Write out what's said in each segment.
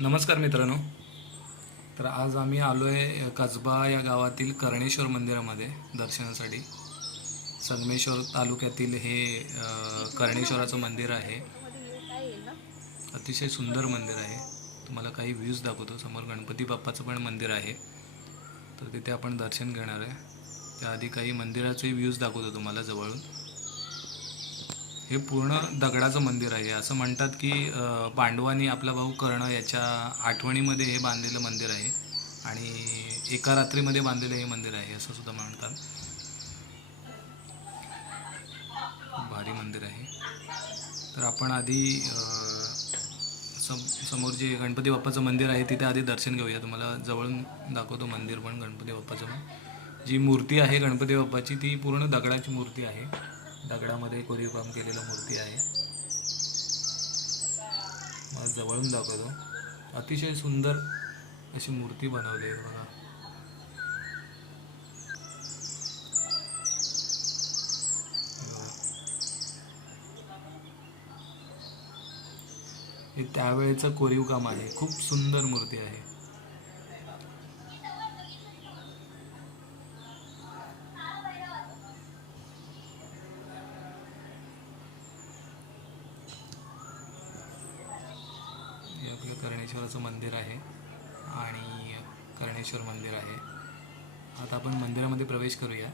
नमस्कार मित्रांनो. तर आज आम्ही आलो आहे कसबा या गावातील कर्णेश्वर मंदिरामध्ये दर्शनासाठी. संगमेश्वर तालुक्यातील हे कर्णेश्वराचं मंदिर आहे. अतिशय सुंदर मंदिर आहे. तुम्हाला काही व्ह्यूज दाखवतो. समोर गणपती बाप्पाचं पण मंदिर आहे. तर तिथे आपण दर्शन घेणार आहे. त्याआधी काही मंदिराचे व्ह्यूज दाखवतो तुम्हाला जवळून. हे पूर्ण दगडाचं मंदिर आहे. असं म्हणतात की पांडवांनी आपला भाऊ कर्ण याच्या आठवणीमध्ये हे बांधलेलं मंदिर आहे आणि एका रात्रीमध्ये बांधलेलं हे मंदिर आहे असं सुद्धा म्हणतात. भारी मंदिर आहे. तर आपण आधी सम समोर जे गणपती बाप्पाचं मंदिर आहे तिथे आधी दर्शन घेऊया. तुम्हाला जवळून दाखवतो मंदिर पण गणपती बाप्पाचं. पण जी मूर्ती आहे गणपती बाप्पाची ती पूर्ण दगडाची मूर्ती आहे. दगडामध्ये कोरीव काम केलेलं मूर्ती आहे. मला जवळून दाखवतो. अतिशय सुंदर अशी मूर्ती बनवली आहे बघा. हे बघा. हे त्यावेळेचं कोरीव काम आहे. खूप सुंदर मूर्ती आहे. आपलं कर्णेश्वराचं मंदिर आहे आणि कर्णेश्वर मंदिर आहे. आता आपण मंदिरामध्ये प्रवेश करूया.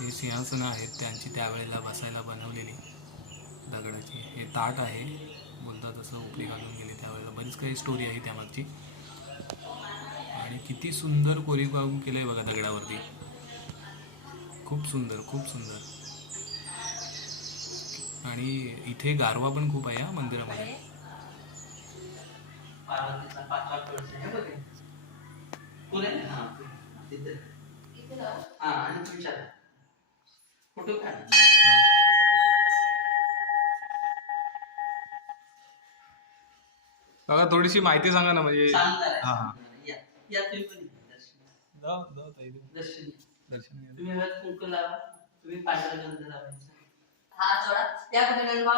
हे सिंहासनं आहेत त्यांची त्यावेळेला बसायला बनवलेली दगडाची. हे ताट आहे बोलतात तसं उपरी घालून गेले त्यावेळेला. बरीच काही स्टोरी आहे त्यामागची. आणि किती सुंदर कोरीव काम केलं आहे बघा दगडावरती. खूप सुंदर खूप सुंदर. आणि इथे गारवा पण खूप आहे हा मंदिरामध्ये पार्वतीचा पाचवा कळस आहे बघ हा हा थोडीशी माहिती सांगा ना म्हणजे हा, हा. या या तुम्ही दर्शन. दर्शन. तुम्ही तुम्ही पांढरा गंध लावायचा हा जोडा. त्या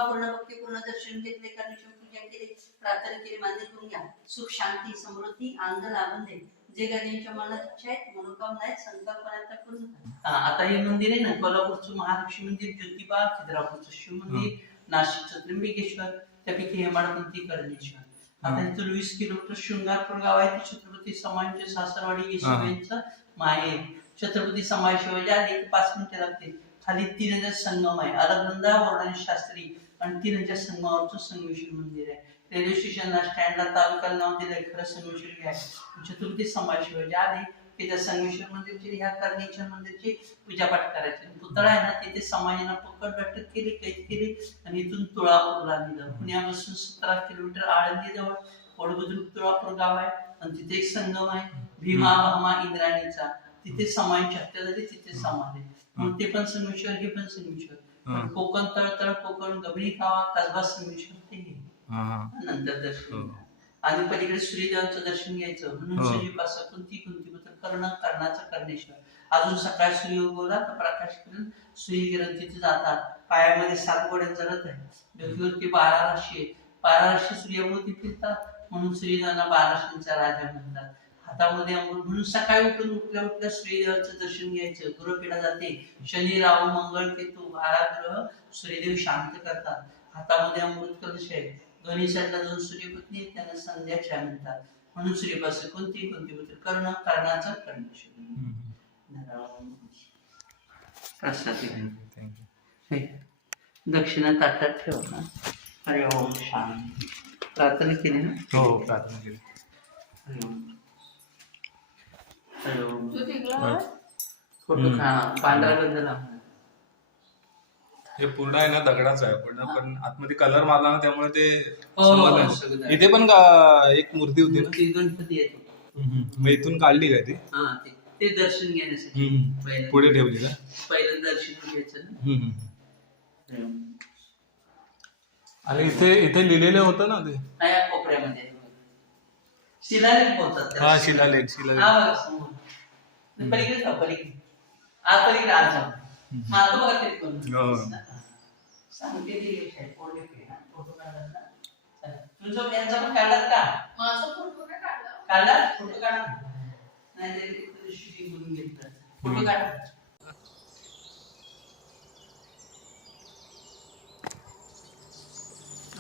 पूर्ण भक्ती पूर्ण दर्शन घेतले. कर्णेश्वर पूजा केली प्रार्थना केली मान्य करून घ्या. सुख शांती समृद्धी आनंद लाभून दे. जे गणेशच्या मनात इच्छा आहेत मनोकामना आहेत संकल्पना त्या पूर्ण करा. हा, आता हे मंदिर आहे ना कोल्हापूरचं महालक्ष्मी मंदिर ज्योतिबा खिद्रापूरचं शिव मंदिर नाशिकचं त्र्यंबकेश्वर त्यापैकी हेमाडपंथी कर्णेश्वर आता. इथून वीस किलोमीटर शृंगारपूर गाव आहे छत्रपती समाजचे सासरवाडी येशूबाईंचं माहेर. छत्रपती समाज शिवाजी आले की पाच मिनिटं लागतील. खाली तीन हजार संगम आहे अलगनंदा वर्णन शास्त्री आणि तिरंजा संगमावरचं संगमेश्वर मंदिर आहे. रेल्वे स्टेशनला स्टँडला तालुक्याला नाव दिलंय खरं संगमेश्वर आहे चतुर्थी समाज शिवाजी आधी तिथे संगमेश्वर मंदिरची ह्या कर्णेश्वर मंदिरची पूजापाठ करायची. पुतळा आहे ना तिथे समाजाला पकड अटक केली कैद केली आणि इथून तुळापूरला दिलं पुण्यापासून सतरा किलोमीटर आळंदी जवळ. वडबुद्रुक तुळापूर गाव आहे. आणि तिथे एक संगम आहे. भीमा भामा इंद्राणीचा. तिथे समाजाची हत्या झाली तिथे समाज आहे मग ते पण संगमेश्वर हे पण संगमेश्वर कोकण तळतळ कोकण गबरी कावा कसबा संगमेश्वर ते हे. नंतर दर्शन हो. आणि पलीकडे सूर्यदेवाचं दर्शन घ्यायचं. म्हणून. सूर्यपासून कोणती कोणती कर्ण कर्णाचा कर्णेश्वर. अजून सकाळी सूर्य उगवला तर प्रकाश करून सूर्यकिरण तिथे जातात. पायामध्ये सात गोड्यांचा रथ आहे डोकीवरती बारा राशी आहे बारा राशी सूर्याभोवती फिरतात. म्हणून सूर्यदेवांना बारा राशींचा राजा म्हणतात. हातामध्ये अमृत म्हणून सकाळी उठून उठल्या उठल्या सूर्यदेवाचं दर्शन घ्यायचं. गुरुपीडा जाते. शनी राहू मंगळ केतू बारा ग्रह सूर्यदेव शांत करतात. हातामध्ये अमृत कलश आहे. साईडला दोन सूर्यपत्नी त्यांना संध्या छाया म्हणतात. म्हणून सूर्यपासून कोणती कोणती पुत्र? कर्ण कर्णाचा. हे, दक्षिणा ताटात ठेव ना. हरि ओम शांती. प्रार्थना केली ना? हो हो प्रार्थना केली. हरि ओम हरि ओम तू तिकडं बरं. फोटो पांढरा हे पूर्ण आहे ना दगडाचं आहे पण पण आतमध्ये कलर मारला ना त्यामुळे ते हो, हो. सगळं. इथे पण का एक मूर्ती होती ना? गणपती मग इथून काढली काय ती? हा ते ते दर्शन घेण्यासाठी पहिलं पुढे ठेवली का? पहिलं दर्शन घ्यायचं. आणि इथे इथे लिहिलेलं होतं ना ते. हा, कोपऱ्यामध्ये. शिलालेख बोलतात. हा शिलालेख शिलालेख. हा बघा समोर. पलीकडे जाऊ पलीकडे. आ पलीकडे आज जाऊ. तो बघा तरी कोण. सांगते दिलेश आहे कोल्हे पे फोटो काढलात ना चला. तुझं यांचा पण काढलात का? माझा फोटो नाही काढला. काढला? फोटो काढा. नाही तरी शूटिंग करून घेतलं फोटो काढा.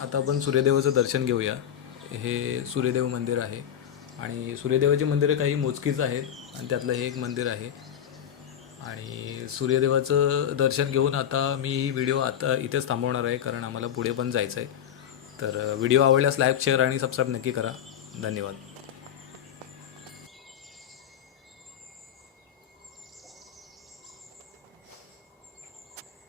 आता आपण सूर्यदेवाचं दर्शन घेऊया. हे सूर्यदेव मंदिर आहे. आणि सूर्यदेवाची मंदिरं काही मोजकीच आहेत. आणि त्यातलं हे एक मंदिर आहे. आणि सूर्यदेवाचं दर्शन घेऊन आता मी ही व्हिडिओ आता इथेच थांबवणार आहे. कारण आम्हाला पुढे पण जायचं आहे तर व्हिडिओ आवडल्यास लाईक शेअर आणि सबस्क्राईब नक्की करा. धन्यवाद.